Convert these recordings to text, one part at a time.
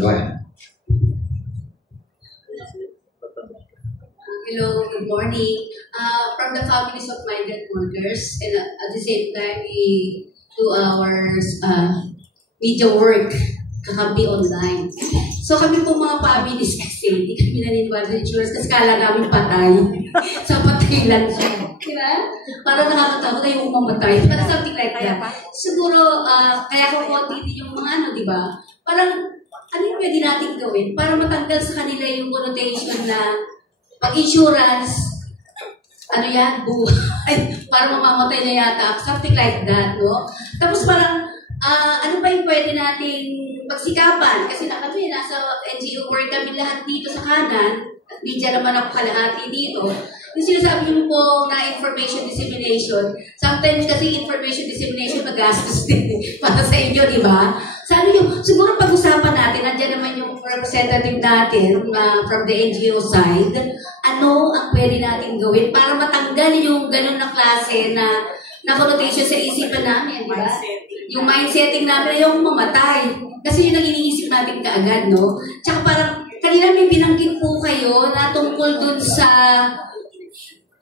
Go ahead. Hello, good morning. From the families of migrant workers, and at the same time, we do our media work, kakampi online. So kami po mga families kasi, hindi kami naniniwala sa insurance kasi kala namin patay. So patay lang siya. Diba? Parang nakakatakot na yung mamatay. Parang something like that. Siguro, kaya ko konti din yung mga ano, diba? Parang, ano yung pwede natin gawin para matanggal sa kanila yung connotation na pag-insurance, ano yan, buhay, parang mamamatay na yata, something like that, no? Tapos parang, ano ba yung pwede nating pagsikapan? Kasi kami, nasa NGO work kami lahat dito sa kanan, at media naman ako kalahati dito. Yung sinasabi mo po na information dissemination, sometimes kasi information dissemination magastos din para sa inyo, di ba? Sabi nyo, siguro pag-usapan natin, nandiyan naman yung representative natin from the NGO side, ano ang pwede natin gawin para matanggal yung ganun na klase na connotation sa isipan namin, di ba? Yung mindsetting namin yung mamatay. Kasi yun ang iniisip natin kaagad, no? Tsaka parang, kanina may binanggit po kayo na tungkol dun sa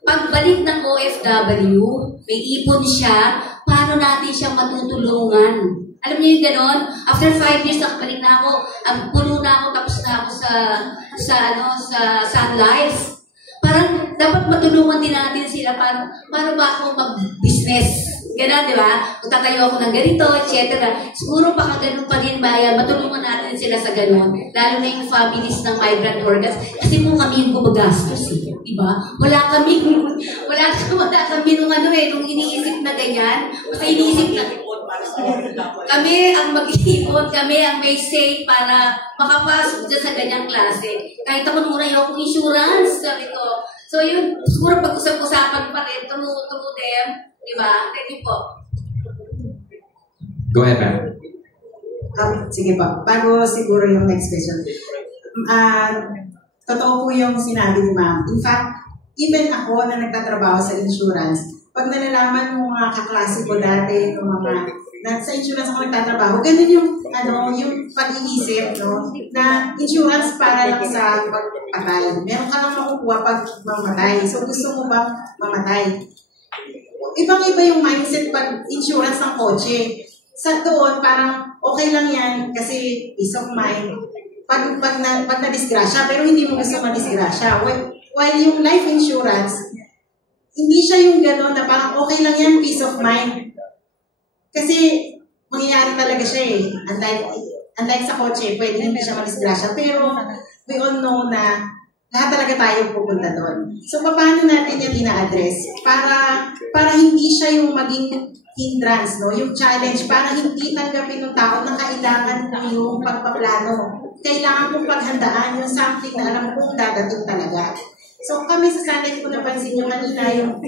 pagbalik ng OFW, may ipon siya, paano natin siya matutulungan? Alam niyo yung ganon? After 5 years, nakabalik na ako, ang puno na ako, tapos na ako sa Sun Life. Parang dapat matulungan din natin sila paano ba ako mag-business. Ganon, di ba? Magtatayo ako ng ganito, etc. Siguro baka ganun pa din ba yan, matulungan natin sila sa ganon. Lalo na yung families ng migrant workers. Kasi po kami yung gumagastos, di ba? Wala kami nung nung iniisip na ganyan. Basta iniisip na, kami ang mag-iipon, kami ang may say para makapasok dyan sa ganyang klase. Kahit ako nung una yung insurance, sabi ko. So yun, siguro pag-usap-usapan pa rin, through them, di ba? Thank you po. Go ahead, ma'am. Sige pa, bago siguro yung next question. Totoo po yung sinabi ni ma'am. In fact, even ako na nagtatrabaho sa insurance, pag nalalaman mo mga kaklase ko dati, yung mga sa insurance ako nagtatrabaho, ganun yung pag-iisip, no? Na insurance para lang sa pagpatay. Meron ka lang makukuha pag mamatay. So gusto mo ba mamatay? Ibang-iba yung mindset pag insurance ng kotse. Sa doon, parang okay lang yan kasi peace of mind. Pag na-disgrasya, pero hindi mo gusto ma-disgrasya. While yung life insurance, hindi siya yung gano'n na parang okay lang yan, peace of mind. Kasi mangyayari talaga siya eh. Unlike sa kotse, pwede hindi siya ma-disgrasya. Pero we all know na lahat talaga tayo pupunta doon. So, paano natin yan ina-address? Para hindi siya yung maging hindrance, no? Yung challenge, para hindi tanggapin ng tao na kailangan yung pagpaplano. Kailangan kong paghandaan yung something na alam kong dadating talaga. So, kami sa Sunday ko napansin nyo kanina yung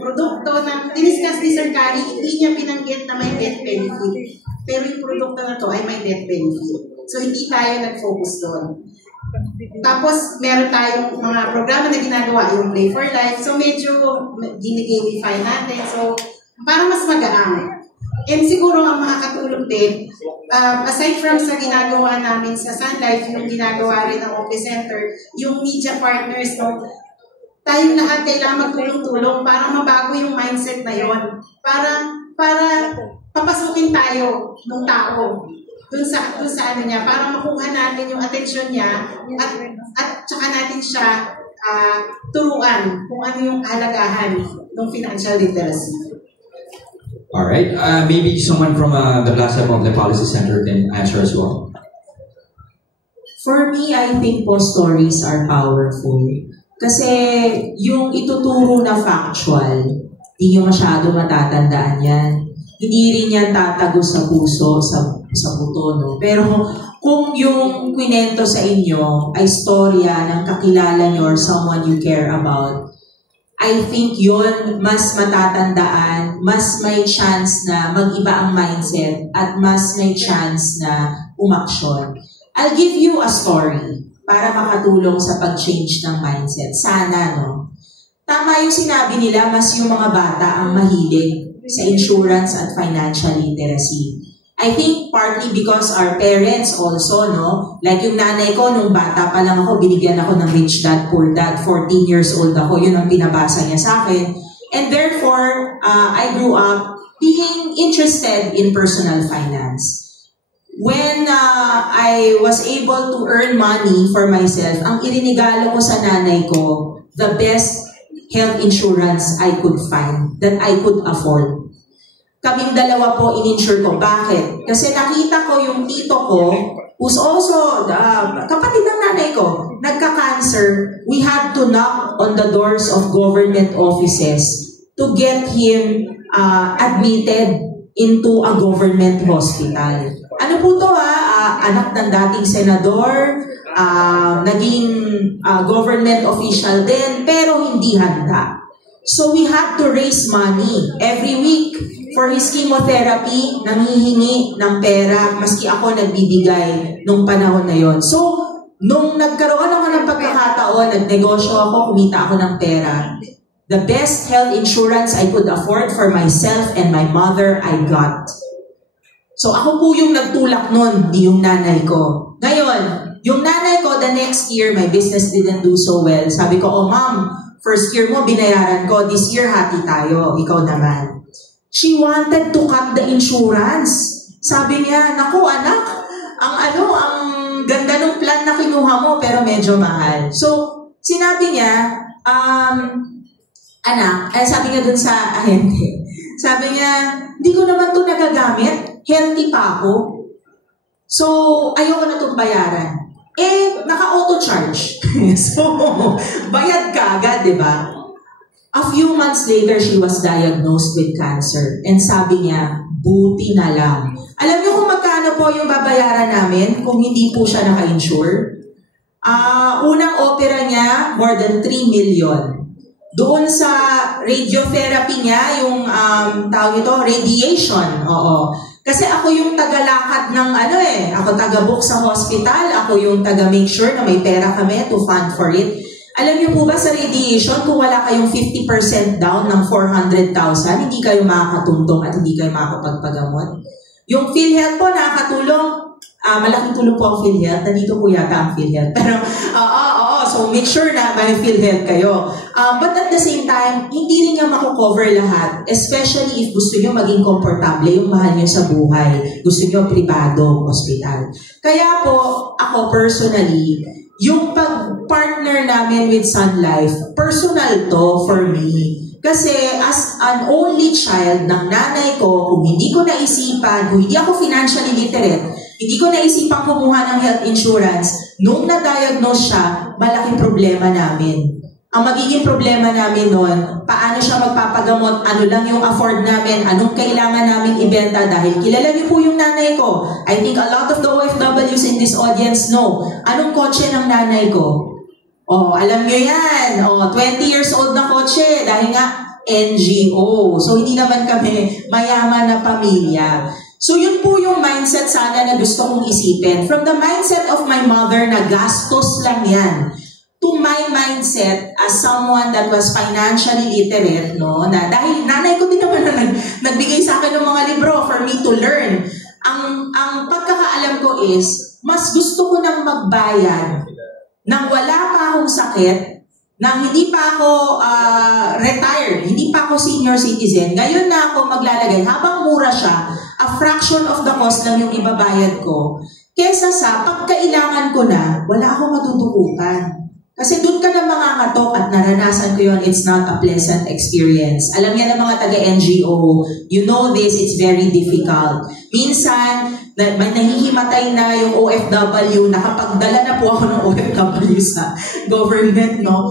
produkto na diniscuss ni Sir Kari, hindi niya binanggit na may death benefit. Pero yung produkto na to ay may death benefit. So, hindi tayo nag-focus doon. Tapos, meron tayong mga programa na ginagawa, yung Play for Life. So, medyo ginigamify natin. So, para mas magaang. And siguro ang makakatulong din, aside from sa ginagawa namin sa Sun Life, yung ginagawa rin ng Office Center, yung media partners, no, tayong lahat kailangan magtulong-tulong para mabago yung mindset na yon. Para papasukin tayo ng tao dun sa ano niya, para makuha natin yung atensyon niya at tsaka natin siya turuan kung ano yung kahalagahan ng financial literacy. All right. Maybe someone from the Plaza of the Policy Center can answer as well. For me, I think po stories are powerful. Kasi yung ituturo na factual, hindi nyo masyado matatandaan yan. Hindi rin yan tatago sa puso, sa buto, no? Pero kung yung kwento sa inyo ay storya ng kakilala nyo or someone you care about, I think yun mas matatandaan, mas may chance na mag-iba ang mindset at mas may chance na umaksyon. I'll give you a story para makatulong sa pag-change ng mindset. Sana, no? Tama yung sinabi nila, mas yung mga bata ang mahilig sa insurance at financial literacy. I think partly because our parents also, no? Like yung nanay ko, nung bata pa lang ako, binigyan ako ng Rich Dad, Poor Dad. 14 years old ako, yun ang pinabasa niya sa akin. And therefore, I grew up being interested in personal finance. When I was able to earn money for myself, ang irinigalo ko sa nanay ko, the best health insurance I could find, that I could afford. Kaming dalawa po in-insure ko. Bakit? Kasi nakita ko yung tito ko, who's also kapatid ng nanay ko, nagka-cancer. We had to knock on the doors of government offices to get him admitted into a government hospital. Ano po to anak ng dating senador, naging government official din, pero hindi handa. So we had to raise money every week for his chemotherapy. Nanghihingi ng pera, maski ako nagbibigay nung panahon na yon. So, nung nagkaroon ako ng pagkakataon, nagnegosyo ako, kumita ako ng pera, the best health insurance I could afford for myself and my mother, I got. So ako po yung nagtulak nun, di yung nanay ko. Ngayon, yung nanay ko, the next year, my business didn't do so well. Sabi ko, oh ma'am, first year mo, binayaran ko. This year, hati tayo. Ikaw naman. She wanted to cut the insurance. Sabi niya, naku anak, ang ganda ng plan na kinuha mo, pero medyo mahal. So, sinabi niya, anak, sabi niya dun sa ahente, sabi niya, hindi ko naman to nagagamit. Healthy pa ako. So, ayoko na itong bayaran. Naka-auto-charge. So, bayad ka agad, di ba? A few months later, she was diagnosed with cancer. And sabi niya, buti na lang. Alam niyo kung magkano po yung babayaran namin kung hindi po siya naka-insure? Unang opera niya, more than 3 million. Doon sa radiotherapy niya, yung tawag ito, radiation. Oo. Kasi ako yung tagalakad ng ako taga-book sa hospital, ako yung taga-make sure na may pera kami to fund for it. Alam niyo po ba sa radiation, kung wala kayong 50% down ng 400,000, hindi kayo makakatuntong at hindi kayo makakapagpagamot. Yung PhilHealth po nakakatulong, malaking tulong po ang PhilHealth, nandito po yata ang PhilHealth. Pero, so make sure na may PhilHealth kayo. But at the same time, hindi rin niya makukover lahat, especially if gusto niyo maging komportable yung mahal niyo sa buhay. Gusto niyo pribado, hospital. Kaya po, ako personally, yung pag-partner namin with Sun Life, personal to for me. Kasi as an only child ng nanay ko, kung hindi ko naisipan, kung hindi ako financially literate, hindi ko naisipan kumuha ng health insurance, nung na-diagnose siya, malaking problema namin. Ang magiging problema namin noon, paano siya magpapagamot, ano lang yung afford namin, anong kailangan namin ibenta, dahil kilala niyo po yung nanay ko. I think a lot of the OFWs in this audience know, anong kotse ng nanay ko? Alam niyo yan. 20 years old na kotse, dahil nga NGO. So, hindi naman kami mayaman na pamilya. So, yun po yung mindset sana na gusto kong isipin. From the mindset of my mother na gastos lang yan, to my mindset as someone that was financially literate, no? Na dahil nanay ko din naman na nagbigay sa akin ng mga libro for me to learn. Ang pagkakaalam ko is, mas gusto ko nang magbayad nang wala pa akong sakit, nang hindi pa ako retired, hindi pa ako senior citizen, ngayon na ako maglalagay, habang mura siya, a fraction of the cost lang yung ibabayad ko, kesa sa pagkailangan ko na, wala akong matutukutan. Kasi doon ka na mangangatok at naranasan ko yun, it's not a pleasant experience. Alam niya ng mga taga-NGO, you know this, it's very difficult. Minsan, nahihimatay na yung OFW, nakapagdala na po ako ng OFW sa government, no?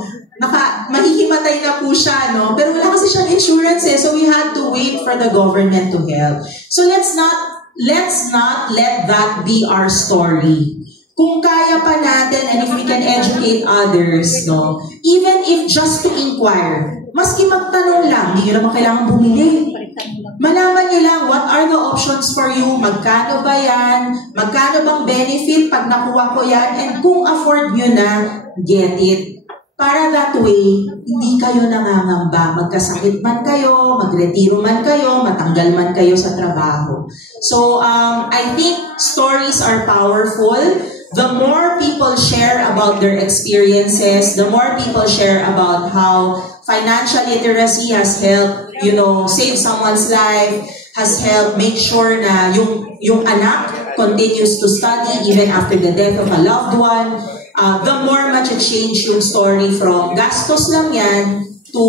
Mahihimatay na po siya, no? Pero wala kasi siyang insurance so we had to wait for the government to help. So let's not let that be our story. Kung kaya pa natin and if we can educate others, no, even if just to inquire, maski magtanong lang, hindi nyo naman kailangan bumili. Malaman nyo lang, what are the options for you? Magkano ba yan? Magkano bang benefit pag nakuha ko yan? And kung afford nyo na, get it. Para that way, hindi kayo nangangamba. Magkasakit man kayo, magretiro man kayo, matanggal man kayo sa trabaho. So, I think stories are powerful. The more people share about their experiences, the more people share about how financial literacy has helped, save someone's life, has helped make sure na yung anak continues to study even after the death of a loved one. The more change yung story from gastos lang yan to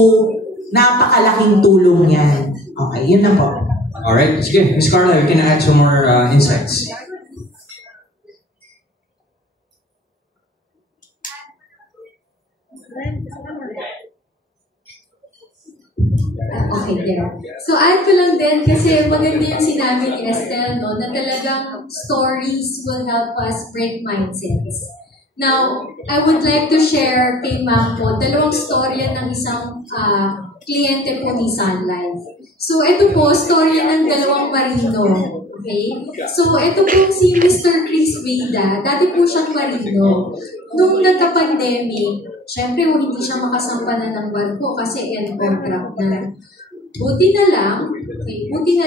napakalaking tulong yan. Okay, yun na po. Alright, sige. Ms. Carla, you can add some more insights. Okay, yeah. So, add ko lang din kasi maganda yung sinabi ni Estelle, no, na talagang stories will help us break mindsets. Now, I would like to share kay Ma'am po, dalawang storya ng isang kliyente po ni Sun Life. So, ito po, storya ng dalawang marino. Okay? So, ito po si Mr. Chris Vida. Dati po siyang marino. Nung nagka-pandemic, syempre, hindi siya makasampanan ng barko kasi end contract na. Buti na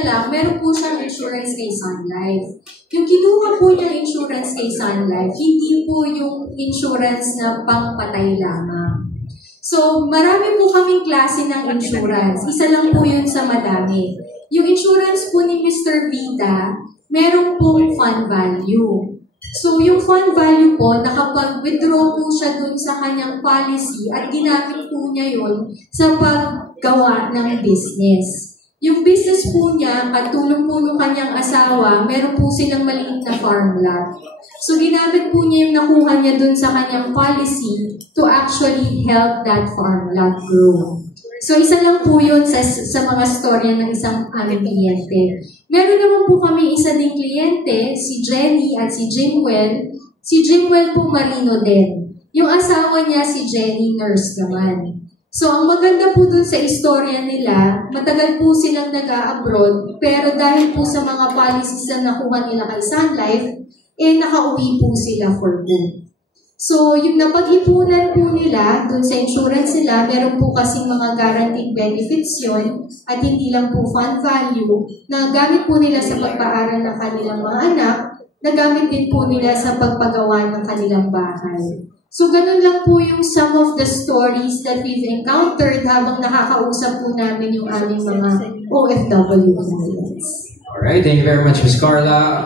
lang, meron po siyang insurance kay Sun Life. Yung kinuha po niya insurance kay Sun Life, hindi po yung insurance na pangpatay lamang. So, marami po kaming klase ng insurance. Isa lang po yun sa madami. Yung insurance po ni Mr. Vida, meron pong fund value. So, yung fund value po, nakapag-withdraw po siya dun sa kanyang policy at ginamit po niya yun sa paggawa ng business. Yung business po niya, katulong po ng kanyang asawa, meron po silang maliit na farm lot. So, ginamit po niya yung nakuha niya dun sa kanyang policy to actually help that farm lot grow. So, isa lang po yun sa mga storya ng isang aming kliyente. Meron naman po kami isa ding kliyente, si Jenny at si Jimwell. Si Jimwell po marino din. Yung asawa niya, si Jenny, nurse naman. So, ang maganda po dun sa istorya nila, matagal po silang nag-a-abroad, pero dahil po sa mga policies na nakuha nila kay Sun Life, nakauwi po sila for good. So, yung napag-ipunan po nila, dun sa insurance nila, meron po kasing mga guaranteed benefits yun, at hindi lang po fund value, na gamit po nila sa pagpaaral ng kanilang mga anak, na gamit din po nila sa pagpagawa ng kanilang bahay. So, ganun lang po yung some of the stories that we've encountered habang nakakausap po namin yung aming mga OFW clients. Alright, thank you very much, Ms. Carla.